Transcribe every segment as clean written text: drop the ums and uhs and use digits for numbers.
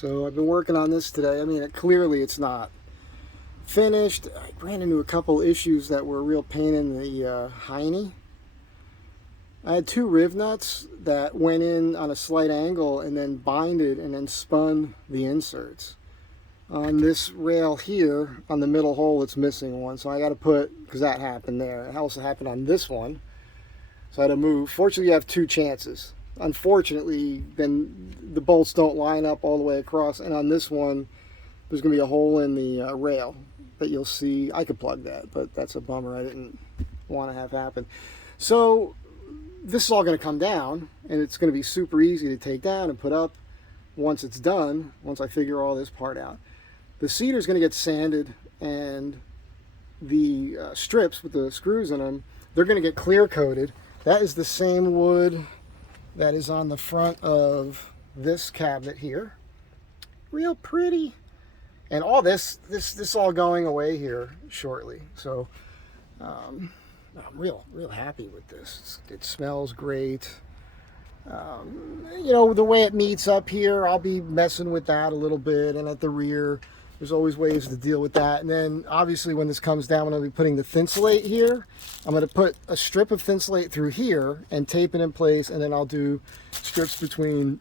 So I've been working on this today. I mean, clearly it's not finished. I ran into a couple issues that were a real pain in the hiney. I had two riv nuts that went in on a slight angle and then binded and then spun the inserts. On this rail here, on the middle hole, it's missing one. So I got to put, because that happened there. It also happened on this one. So I had to move. Fortunately, you have two chances. Unfortunately, then the bolts don't line up all the way across. And on this one, there's going to be a hole in the rail that you'll see. I could plug that, but that's a bummer. I didn't want to have happen. So this is all going to come down, and it's going to be super easy to take down and put up once it's done, once I figure all this part out. The Cedar is going to get sanded, and the strips with the screws in them, they're going to get clear coated. That is the same wood that is on the front of this cabinet here. Real pretty. And all this all going away here shortly. So I'm real happy with this. It smells great. You know, the way it meets up here, I'll be messing with that a little bit. And at the rear, there's always ways to deal with that. And then obviously when this comes down, when I'll be putting the thinsulate here, I'm going to put a strip of thinsulate through here and tape it in place. And then I'll do strips between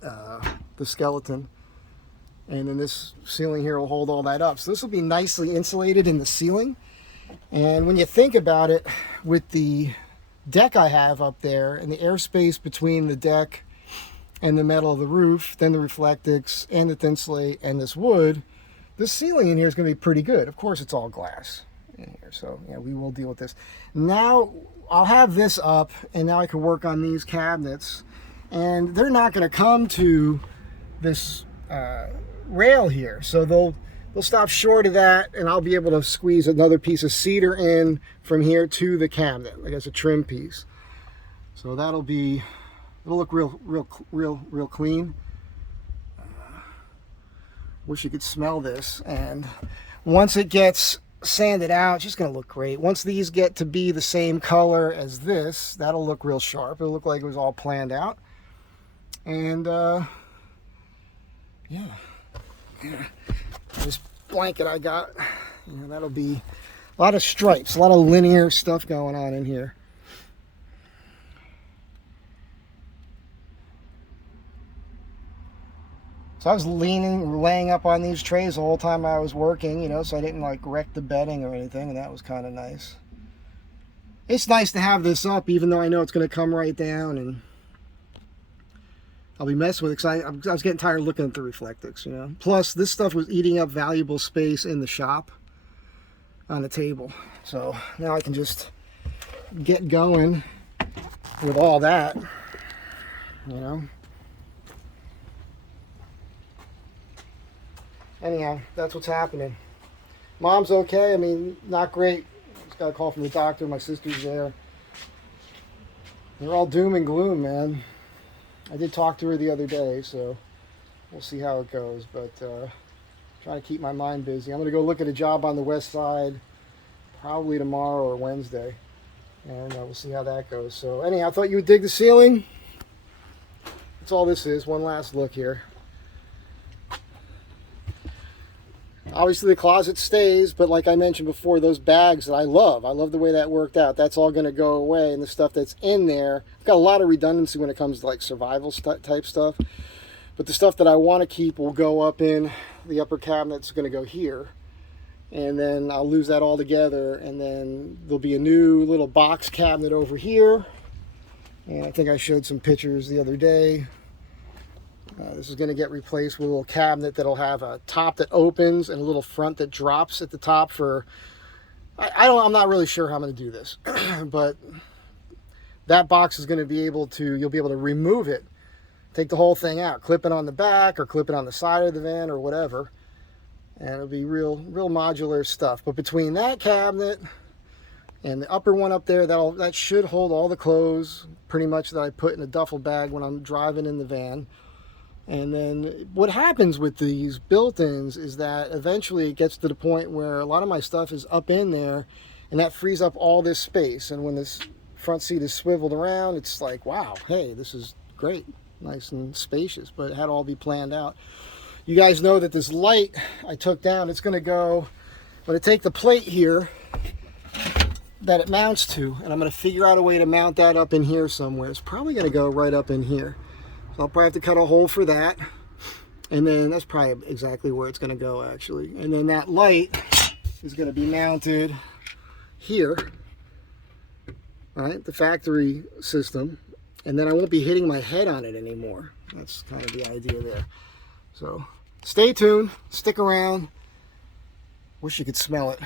the skeleton. And then this ceiling here will hold all that up. So this will be nicely insulated in the ceiling. And when you think about it, with the deck I have up there and the airspace between the deck and the metal of the roof, then the reflectix and the thinsulate and this wood, this ceiling in here is going to be pretty good. Of course, it's all glass in here, so yeah, we will deal with this. Now I'll have this up, and now I can work on these cabinets, and they're not going to come to this rail here, so they'll stop short of that, and I'll be able to squeeze another piece of cedar in from here to the cabinet, like as a trim piece. So that'll be, it'll look real clean. Wish you could smell this. And once it gets sanded out, it's just gonna look great. Once these get to be the same color as this, that'll look real sharp. It'll look like it was all planned out. And yeah. This blanket I got, you know, that'll be a lot of stripes, a lot of linear stuff going on in here. So I was laying up on these trays the whole time I was working, you know, so I didn't like wreck the bedding or anything, and that was kind of nice. It's nice to have this up, even though I know it's going to come right down, and I'll be messing with it because I was getting tired of looking at the reflectix, you know. Plus, this stuff was eating up valuable space in the shop on the table. So now I can just get going with all that, you know. Anyhow, that's what's happening. Mom's okay. I mean, not great. Just got a call from the doctor. My sister's there. They're all doom and gloom, man. I did talk to her the other day, so we'll see how it goes. But trying to keep my mind busy. I'm going to go look at a job on the west side probably tomorrow or Wednesday. And we'll see how that goes. So anyhow, I thought you would dig the ceiling. That's all this is. One last look here. Obviously the closet stays, but like I mentioned before, those bags that I love the way that worked out. That's all going to go away, and the stuff that's in there, I've got a lot of redundancy when it comes to like survival type stuff, but the stuff that I want to keep will go up in the upper cabinet's going to go here, and then I'll lose that all together, and then there'll be a new little box cabinet over here, and I think I showed some pictures the other day. This is going to get replaced with a little cabinet that'll have a top that opens and a little front that drops at the top for, I'm not really sure how I'm going to do this, but that box is going to be able to, you'll be able to remove it, take the whole thing out, clip it on the back or clip it on the side of the van or whatever, and it'll be real modular stuff. But between that cabinet and the upper one up there, that should hold all the clothes pretty much that I put in a duffel bag when I'm driving in the van. And then what happens with these built-ins is that eventually it gets to the point where a lot of my stuff is up in there, and that frees up all this space. And when this front seat is swiveled around, it's like, wow, hey, this is great. nice and spacious, but it had to all be planned out. You guys know that this light I took down, it's going to go, I'm going to take the plate here that it mounts to, and I'm going to figure out a way to mount that up in here somewhere. It's probably going to go right up in here. So I'll probably have to cut a hole for that. And then that's probably exactly where it's going to go, actually. And then that light is going to be mounted here, all right, the factory system. And then I won't be hitting my head on it anymore. That's kind of the idea there. So stay tuned, stick around. Wish you could smell it.